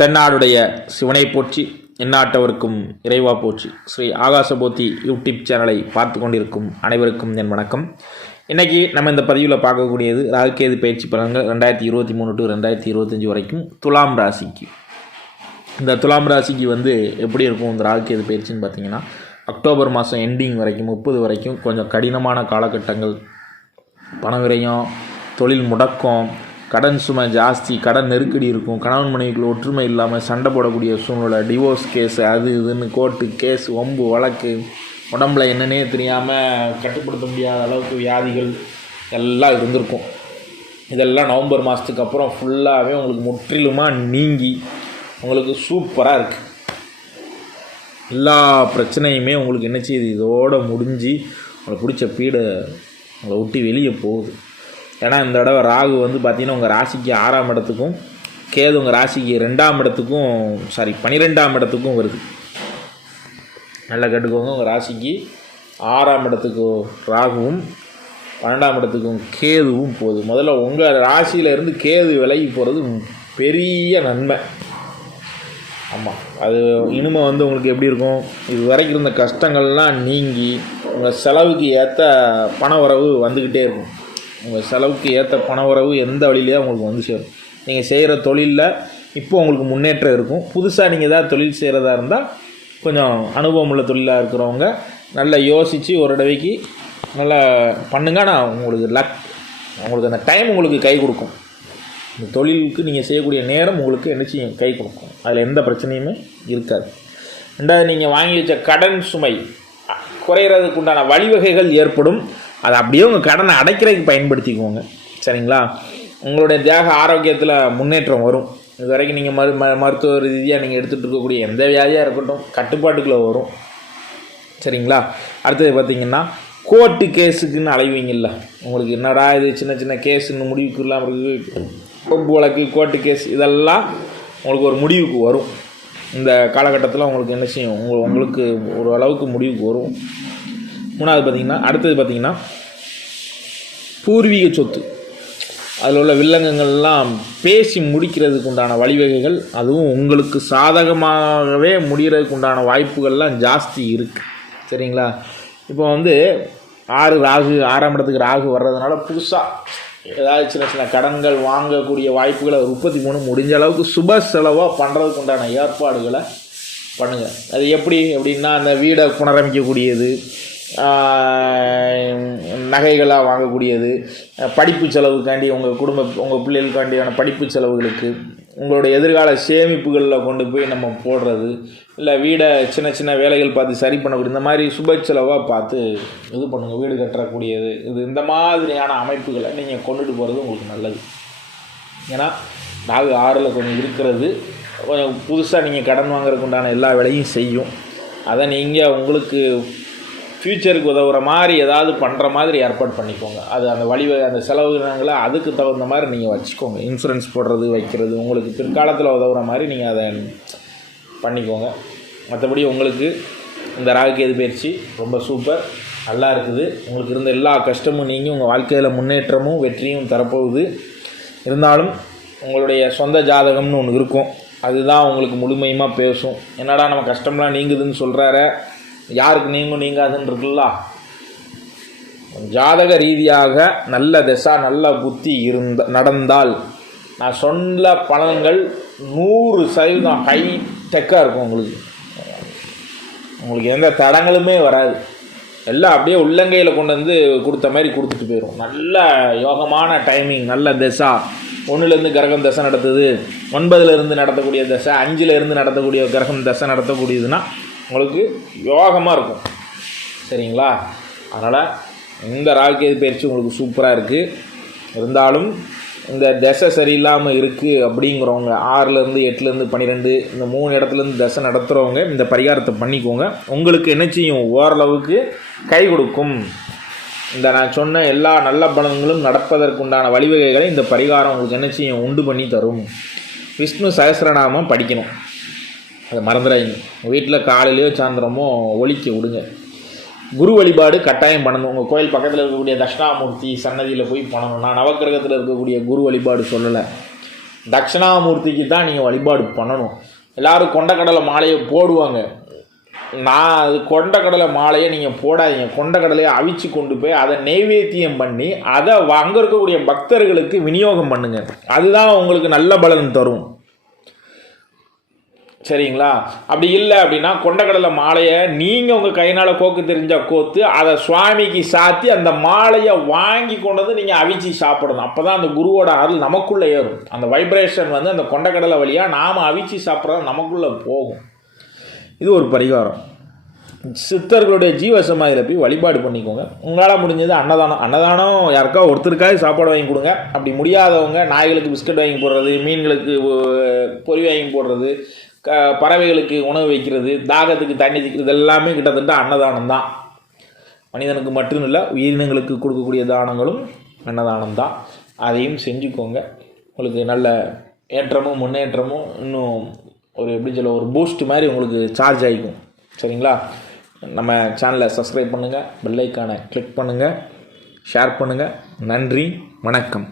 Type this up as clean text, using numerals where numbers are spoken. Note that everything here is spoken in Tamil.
தென்னாடுடைய சிவனை போற்றி எந்நாட்டவருக்கும் இறைவா போற்றி. ஸ்ரீ ஆகாசபோதி யூடியூப் சேனலை பார்த்து கொண்டிருக்கும் அனைவருக்கும் என் வணக்கம். இன்றைக்கி நம்ம இந்த பதிவில் பார்க்கக்கூடியது ராகுகேது பயிற்சி பலன்கள் 2023 to 2025 வரைக்கும் துலாம் ராசிக்கு. இந்த துலாம் ராசிக்கு எப்படி இருக்கும் இந்த ராகுகேது பயிற்சின்னு பார்த்தீங்கன்னா, அக்டோபர் மாதம் எண்டிங் வரைக்கும் 30 வரைக்கும் கொஞ்சம் கடினமான காலகட்டங்கள், பண விரயம், தொழில் முடக்கம், கடன் சுமை ஜாஸ்தி, கடன் நெருக்கடி இருக்கும், கணவன் மனைவிக்குள்ள ஒற்றுமை இல்லாமல் சண்டை போடக்கூடிய சூழ்நிலை, டிவோர்ஸ் கேஸு, அது இதுன்னு கோர்ட்டு கேஸ், வம்பு வழக்கு, உடம்புல என்னன்னே தெரியாமல் கட்டுப்படுத்த முடியாத அளவுக்கு வியாதிகள் எல்லாம் இருந்திருக்கும். இதெல்லாம் நவம்பர் மாதத்துக்கு அப்புறம் ஃபுல்லாகவே உங்களுக்கு முற்றிலுமாக நீங்கி உங்களுக்கு சூப்பராக இருக்குது. எல்லா பிரச்சனையுமே உங்களுக்கு என்ன செய்யுது, இதோடு முடிஞ்சு உங்களுக்கு பிடிச்ச பீடை உங்களை விட்டு வெளியே போகுது. ஏன்னா இந்த தடவை ராகு பார்த்திங்கன்னா உங்கள் ராசிக்கு 6ஆம் இடத்துக்கும், கேது உங்கள் ராசிக்கு 2ஆம் இடத்துக்கும் 12ஆம் இடத்துக்கும் வருது. நல்லா கேட்டுக்கோங்க, உங்கள் ராசிக்கு 6ஆம் இடத்துக்கு ராகுவும் 12ஆம் இடத்துக்கும் கேதுவும் போகுது. முதல்ல உங்கள் ராசியிலேருந்து கேது விலகி போகிறது பெரிய நன்மை. ஆமாம், அது இனிமே உங்களுக்கு எப்படி இருக்கும், இது வரைக்கும் இருந்த கஷ்டங்கள்லாம் நீங்கி உங்கள் செலவுக்கு ஏற்ற பண வரவு வந்துக்கிட்டே இருக்கும். உங்கள் செலவுக்கு ஏற்ற பண வரவு எந்த வழியிலையும் உங்களுக்கு சேரும். நீங்கள் செய்கிற தொழிலில் இப்போ உங்களுக்கு முன்னேற்றம் இருக்கும். புதுசாக நீங்கள் ஏதாவது தொழில் செய்கிறதா இருந்தால் கொஞ்சம் அனுபவம் உள்ள தொழிலாக இருக்கிறவங்க நல்லா யோசித்து ஒரு தடவைக்கு நல்லா பண்ணுங்க. ஆனால் உங்களுக்கு அந்த டைம் உங்களுக்கு கை கொடுக்கும். இந்த தொழிலுக்கு நீங்கள் செய்யக்கூடிய நேரம் உங்களுக்கு என்ன செய்யும், கை கொடுக்கும். அதில் எந்த பிரச்சனையுமே இருக்காது. ரெண்டாவது, நீங்கள் வாங்கி வச்ச கடன் சுமை குறைகிறதுக்கு உண்டான வழிவகைகள் ஏற்படும். அதை அப்படியே உங்கள் கடனை அடைக்கிறதுக்கு பயன்படுத்திக்குவோங்க. சரிங்களா? உங்களுடைய தேக ஆரோக்கியத்தில் முன்னேற்றம் வரும். இது வரைக்கும் நீங்கள் மருத்துவ ரீதியாக நீங்கள் எடுத்துகிட்டு இருக்கக்கூடிய எந்த வியாதியாக இருக்கட்டும் கட்டுப்பாட்டுக்குள்ளே வரும். சரிங்களா? அடுத்தது பார்த்திங்கன்னா, கோர்ட்டு கேஸுக்குன்னு அலைவீங்கல்ல, உங்களுக்கு என்னடா இது சின்ன சின்ன கேஸுன்னு முடிவுக்கு இல்லாமல் இருக்குது, கொம்பு வழக்கு, கோர்ட்டு கேஸ், இதெல்லாம் உங்களுக்கு ஒரு முடிவுக்கு வரும். இந்த காலகட்டத்தில் உங்களுக்கு என்ன செய்யும், உங்களுக்கு ஒரு அளவுக்கு முடிவுக்கு வரும். அடுத்தது பார்த்திங்கன்னா பூர்வீக சொத்து, அதில் உள்ள வில்லங்கங்கள்லாம் பேசி முடிக்கிறதுக்கு உண்டான வழிவகைகள், அதுவும் உங்களுக்கு சாதகமாகவே முடிகிறதுக்கு உண்டான வாய்ப்புகள்லாம் ஜாஸ்தி இருக்குது. சரிங்களா? இப்போ 6ஆம் இடத்துக்கு ராகு வர்றதுனால புதுசாக ஏதாவது சின்ன சின்ன கடன்கள் வாங்கக்கூடிய வாய்ப்புகளை 33 முடிஞ்ச அளவுக்கு சுப செலவாக பண்ணுறதுக்கு உண்டான ஏற்பாடுகளை பண்ணுங்கள். அது எப்படின்னா, அந்த வீடை புனரமைக்கக்கூடியது, நகைகளாக வாங்கக்கூடியது, படிப்பு செலவுக்காண்டி, உங்கள் பிள்ளைகளுக்காண்டியான படிப்பு செலவுகளுக்கு, உங்களோட எதிர்கால சேமிப்புகளில் கொண்டு போய் நம்ம போடுறது, இல்லை வீடை சின்ன சின்ன வேலைகள் பார்த்து சரி பண்ணக்கூடிய இந்த மாதிரி சுப செலவாக பார்த்து இது பண்ணுங்கள். வீடு கட்டக்கூடியது, இந்த மாதிரியான அமைப்புகளை நீங்கள் கொண்டுட்டு போகிறது உங்களுக்கு நல்லது. ஏன்னா ராகு 6ல் கொஞ்சம் இருக்கிறது கொஞ்சம் புதுசாக நீங்கள் கடன் வாங்குறதுக்கு உண்டான எல்லா வேலையும் செய்யும். அதை நீங்கள் உங்களுக்கு ஃப்யூச்சருக்கு உதவுற மாதிரி ஏதாவது பண்ணுற மாதிரி ஏற்பாடு பண்ணிக்கோங்க. அது அந்த அந்த செலவுகளை அதுக்கு தகுந்த மாதிரி நீங்கள் வச்சுக்கோங்க. இன்சூரன்ஸ் போடுறது, வைக்கிறது, உங்களுக்கு பிற்காலத்தில் உதவுற மாதிரி நீங்கள் அதை பண்ணிக்கோங்க. மற்றபடி உங்களுக்கு இந்த ராகுகேது பயிற்சி ரொம்ப சூப்பர், நல்லா இருக்குது. உங்களுக்கு இருந்த எல்லா கஷ்டமும் நீங்கள் உங்கள் வாழ்க்கையில் முன்னேற்றமும் வெற்றியும் தரப்போகுது. இருந்தாலும் உங்களுடைய சொந்த ஜாதகம்னு ஒன்று இருக்கும், அதுதான் உங்களுக்கு முழுமையுமாக பேசும். என்னடா நம்ம கஷ்டம்லாம் நீங்குதுன்னு சொல்கிறார, யாருக்கு நீங்காதுன்னு இருக்குல்ல. ஜாதக ரீதியாக நல்ல திசா நல்ல புத்தி நடந்தால் நான் சொன்ன பலன்கள் 100% ஹைடெக்காக இருக்கும். உங்களுக்கு எந்த தடங்களுமே வராது. எல்லாம் அப்படியே உள்ளங்கையில் கொண்டு கொடுத்த மாதிரி கொடுத்துட்டு போயிடும். நல்ல யோகமான டைமிங், நல்ல திசா. 1லேருந்து கிரகம் தசை நடத்துது, 9லேருந்து நடத்தக்கூடிய தசை, 5லேருந்து நடத்தக்கூடிய கிரகம் தசை நடத்தக்கூடியதுன்னா உங்களுக்கு யோகமாக இருக்கும். சரிங்களா? அதனால் இந்த ராகுகேது பயிற்சி உங்களுக்கு சூப்பராக இருக்குது. இருந்தாலும் இந்த தசை சரியில்லாமல் இருக்குது அப்படிங்கிறவங்க, 6லேருந்து 8லேருந்து 12 இந்த 3 இடத்துலேருந்து தசை நடத்துகிறவங்க இந்த பரிகாரத்தை பண்ணிக்கோங்க. உங்களுக்கு என்ன செய்யும், ஓரளவுக்கு கை கொடுக்கும். இந்த நான் சொன்ன எல்லா நல்ல பலன்களும் நடப்பதற்குண்டான வழிவகைகளை இந்த பரிகாரம் உங்களுக்கு என்ன செய்யும், உண்டு பண்ணி தரும். விஷ்ணு சகஸ்ரநாமம் படிக்கணும், அதை மறந்துடாதீங்க. உங்கள் வீட்டில் காலையிலையோ சாயந்தரமோ ஒலிக்க விடுங்க. குரு வழிபாடு கட்டாயம் பண்ணணும். உங்கள் கோயில் பக்கத்தில் இருக்கக்கூடிய தட்சிணாமூர்த்தி சன்னதியில் போய் பண்ணணும். நான் நவக்கிரகத்தில் இருக்கக்கூடிய குரு வழிபாடு சொல்லலை. தட்சிணாமூர்த்திக்கு தான் நீங்கள் வழிபாடு பண்ணணும். எல்லோரும் கொண்டக்கடலை மாலையை போடுவாங்க. நான் அது கொண்டக்கடலை மாலையை நீங்கள் போடாதீங்க. கொண்டக்கடலையை அவிச்சு கொண்டு போய் அதை நெய்வேத்தியம் பண்ணி அதை அங்கே இருக்கக்கூடிய பக்தர்களுக்கு விநியோகம் பண்ணுங்கள். அதுதான் உங்களுக்கு நல்ல பலன் தரும். சரிங்களா? அப்படி இல்லை அப்படின்னா கொண்டக்கடலை மாலையை நீங்கள் உங்கள் கையினால் கோக்கு தெரிஞ்சால் கோத்து அதை சுவாமிக்கு சாத்தி அந்த மாலையை வாங்கி கொண்டு வந்து நீங்கள் அவிச்சு சாப்பிடணும். அப்போ தான் அந்த குருவோட அருள் நமக்குள்ளே ஏறும். அந்த வைப்ரேஷன் வந்து அந்த கொண்டக்கடலை வழியாக நாம் அவிச்சு சாப்பிட்றது நமக்குள்ளே போகும். இது ஒரு பரிகாரம். சித்தர்களுடைய ஜீவசமாதியில் போய் வழிபாடு பண்ணிக்கோங்க. உங்களால் முடிஞ்சது அன்னதானம் யாருக்கா ஒருத்தருக்காவது சாப்பாடு வாங்கி கொடுங்க. அப்படி முடியாதவங்க நாய்களுக்கு பிஸ்கட் வாங்கி போடுறது, மீன்களுக்கு பொறி வாங்கி போடுறது, பறவைகளுக்கு உணவு வைக்கிறது, தாகத்துக்கு தண்ணி வைக்கிறது, எல்லாமே கிட்டத்தட்ட அன்னதானம் தான். மனிதனுக்கு மட்டும் இல்லை, உயிரினங்களுக்கு கொடுக்கக்கூடிய தானங்களும் அன்னதானம் தான். அதையும் செஞ்சுக்கோங்க. உங்களுக்கு நல்ல ஏற்றமும் முன்னேற்றமும் இன்னும் ஒரு எப்படி சொல்ல ஒரு பூஸ்ட் மாதிரி உங்களுக்கு சார்ஜ் ஆகிக்கும். சரிங்களா? நம்ம சேனலை சப்ஸ்கிரைப் பண்ணுங்கள், பெல் ஐக்கானை கிளிக் பண்ணுங்கள், ஷேர் பண்ணுங்கள். நன்றி, வணக்கம்.